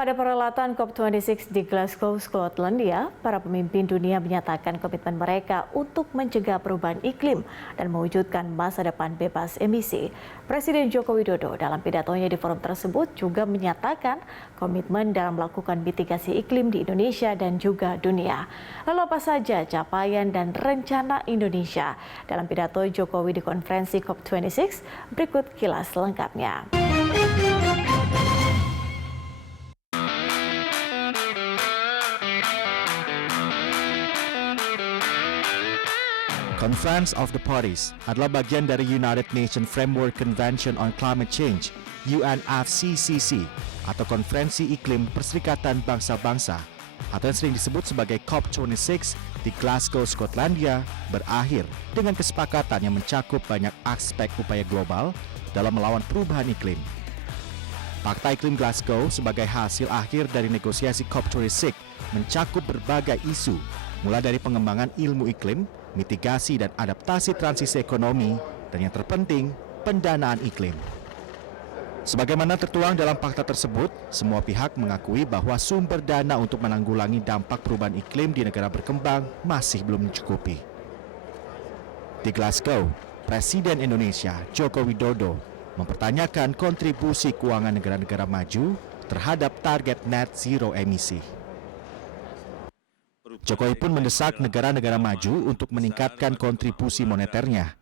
Pada perhelatan COP26 di Glasgow, Skotlandia, para pemimpin dunia menyatakan komitmen mereka untuk mencegah perubahan iklim dan mewujudkan masa depan bebas emisi. Presiden Joko Widodo dalam pidatonya di forum tersebut juga menyatakan komitmen dalam melakukan mitigasi iklim di Indonesia dan juga dunia. Lalu apa saja capaian dan rencana Indonesia dalam pidato Jokowi di konferensi COP26? Berikut kilas lengkapnya. Conference of the Parties adalah bagian dari United Nations Framework Convention on Climate Change (UNFCCC) atau Konferensi Iklim Perserikatan Bangsa-Bangsa atau yang sering disebut sebagai COP26 di Glasgow, Skotlandia berakhir dengan kesepakatan yang mencakup banyak aspek upaya global dalam melawan perubahan iklim. Fakta Iklim Glasgow sebagai hasil akhir dari negosiasi COP26 mencakup berbagai isu, mulai dari pengembangan ilmu iklim, mitigasi dan adaptasi transisi ekonomi, dan yang terpenting, pendanaan iklim. Sebagaimana tertuang dalam fakta tersebut, semua pihak mengakui bahwa sumber dana untuk menanggulangi dampak perubahan iklim di negara berkembang masih belum mencukupi. Di Glasgow, Presiden Indonesia Joko Widodo mempertanyakan kontribusi keuangan negara-negara maju terhadap target net zero emisi. Jokowi pun mendesak negara-negara maju untuk meningkatkan kontribusi moneternya.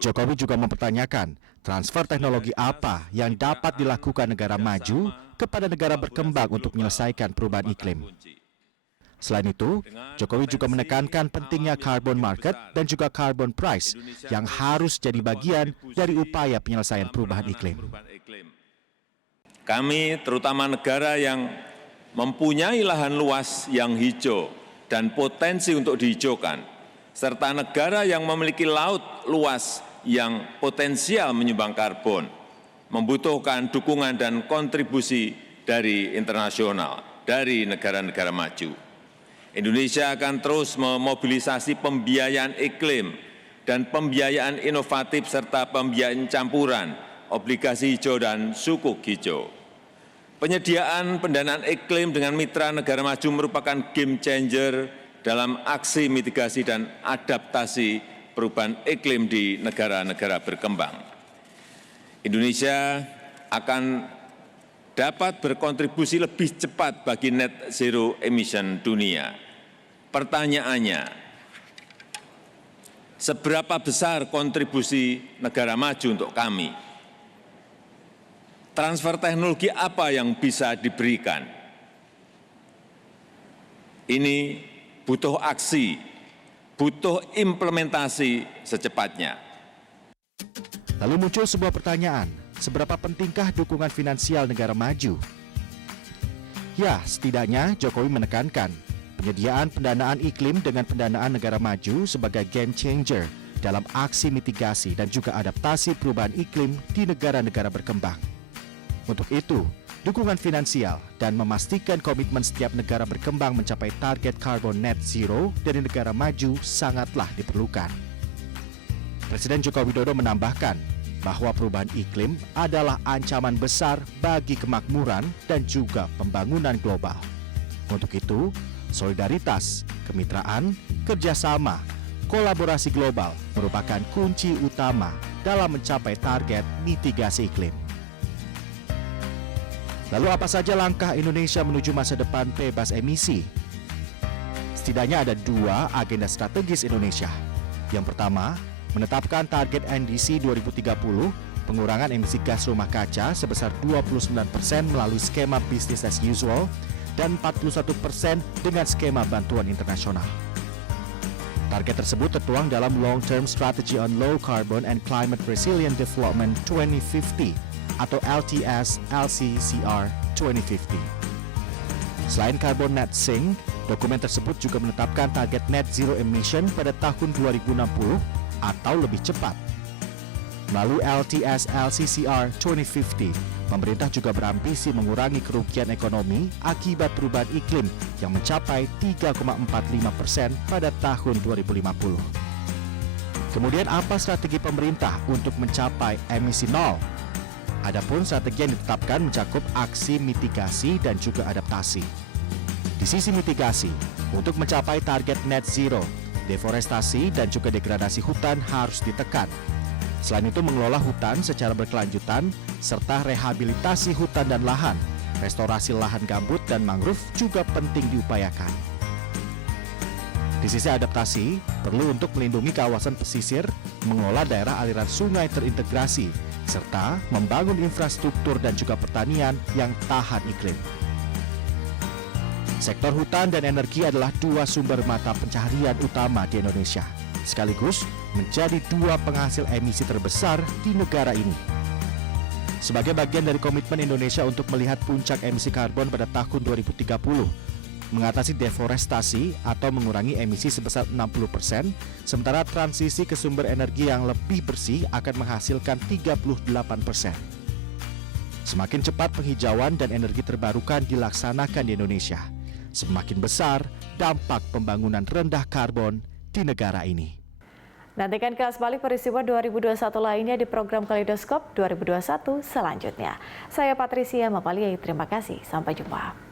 Jokowi juga mempertanyakan transfer teknologi apa yang dapat dilakukan negara maju kepada negara berkembang untuk menyelesaikan perubahan iklim. Selain itu, Jokowi juga menekankan pentingnya carbon market dan juga carbon price yang harus jadi bagian dari upaya penyelesaian perubahan iklim. Kami, terutama negara yang mempunyai lahan luas yang hijau dan potensi untuk dihijaukan, serta negara yang memiliki laut luas yang potensial menyumbang karbon, membutuhkan dukungan dan kontribusi dari internasional, dari negara-negara maju. Indonesia akan terus memobilisasi pembiayaan iklim dan pembiayaan inovatif serta pembiayaan campuran, obligasi hijau dan sukuk hijau. Penyediaan pendanaan iklim dengan mitra negara maju merupakan game changer dalam aksi mitigasi dan adaptasi perubahan iklim di negara-negara berkembang. Indonesia akan dapat berkontribusi lebih cepat bagi net zero emission dunia. Pertanyaannya, seberapa besar kontribusi negara maju untuk kami? Transfer teknologi apa yang bisa diberikan? Ini butuh aksi, butuh implementasi secepatnya. Lalu muncul sebuah pertanyaan, seberapa pentingkah dukungan finansial negara maju? Ya, setidaknya Jokowi menekankan penyediaan pendanaan iklim dengan pendanaan negara maju sebagai game changer dalam aksi mitigasi dan juga adaptasi perubahan iklim di negara-negara berkembang. Untuk itu, dukungan finansial dan memastikan komitmen setiap negara berkembang mencapai target carbon net zero dari negara maju sangatlah diperlukan. Presiden Joko Widodo menambahkan bahwa perubahan iklim adalah ancaman besar bagi kemakmuran dan juga pembangunan global. Untuk itu, solidaritas, kemitraan, kerjasama, kolaborasi global merupakan kunci utama dalam mencapai target mitigasi iklim. Lalu apa saja langkah Indonesia menuju masa depan bebas emisi? Setidaknya ada dua agenda strategis Indonesia. Yang pertama, menetapkan target NDC 2030, pengurangan emisi gas rumah kaca sebesar 29% melalui skema business as usual dan 41% dengan skema bantuan internasional. Target tersebut tertuang dalam Long Term Strategy on Low Carbon and Climate Resilient Development 2050 atau LTS-LCCR 2050. Selain carbon net sink, dokumen tersebut juga menetapkan target net zero emission pada tahun 2060 atau lebih cepat. Melalui LTS-LCCR 2050, pemerintah juga berambisi mengurangi kerugian ekonomi akibat perubahan iklim yang mencapai 3,45% pada tahun 2050. Kemudian apa strategi pemerintah untuk mencapai emisi nol? Adapun strategi yang ditetapkan mencakup aksi mitigasi dan juga adaptasi. Di sisi mitigasi, untuk mencapai target net zero, deforestasi dan juga degradasi hutan harus ditekan. Selain itu mengelola hutan secara berkelanjutan, serta rehabilitasi hutan dan lahan, restorasi lahan gambut dan mangrove juga penting diupayakan. Di sisi adaptasi, perlu untuk melindungi kawasan pesisir, mengelola daerah aliran sungai terintegrasi, serta membangun infrastruktur dan juga pertanian yang tahan iklim. Sektor hutan dan energi adalah dua sumber mata pencaharian utama di Indonesia, sekaligus menjadi dua penghasil emisi terbesar di negara ini. Sebagai bagian dari komitmen Indonesia untuk melihat puncak emisi karbon pada tahun 2030, mengatasi deforestasi atau mengurangi emisi sebesar 60%, sementara transisi ke sumber energi yang lebih bersih akan menghasilkan 38%. Semakin cepat penghijauan dan energi terbarukan dilaksanakan di Indonesia, semakin besar dampak pembangunan rendah karbon di negara ini. Nantikan kilas balik peristiwa 2021 lainnya di program Kaleidoskop 2021 selanjutnya. Saya Patricia Mapaliai, terima kasih. Sampai jumpa.